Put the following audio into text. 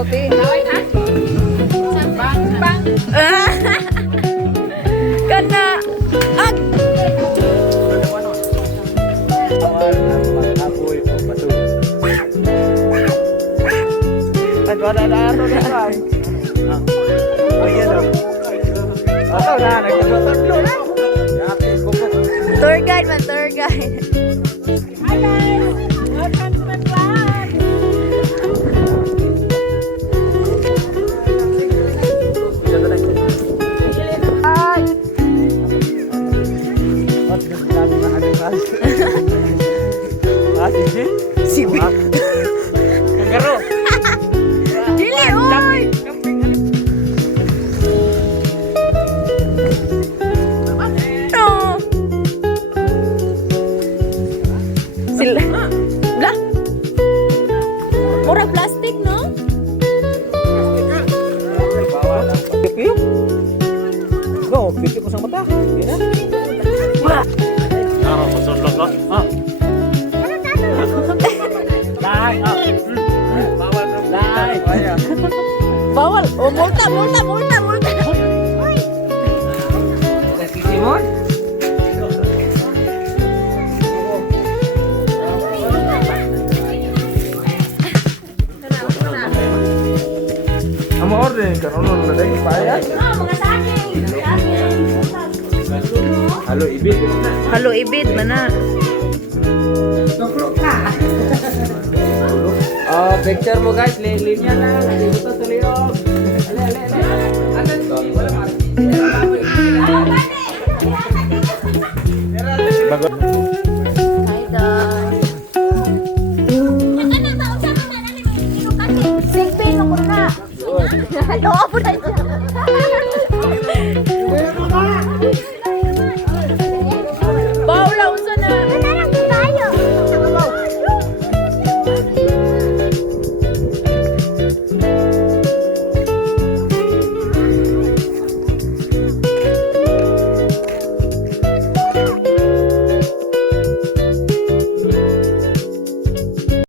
daw, te. Bang. Kana. Ag. Tour guide man, tour guide. Hi guys! Welcome to my vlog! Ay. Sige. Kanggaro. Dili, oy. No. Sila. Blah. Mura plastic, no? Pipi? Go, pipi ko sa mata. Hindi na. Wah. Naro, pasunlok ko. Ah. Lai, ah. Bawal bro. Lai. Bawal. Oh, multa. Simon? Amo order kan ono lagi bayar. Halo ibit. Halo, ibid, mana? Picture mo guys, linya lang. Dito sa liyog. Ale.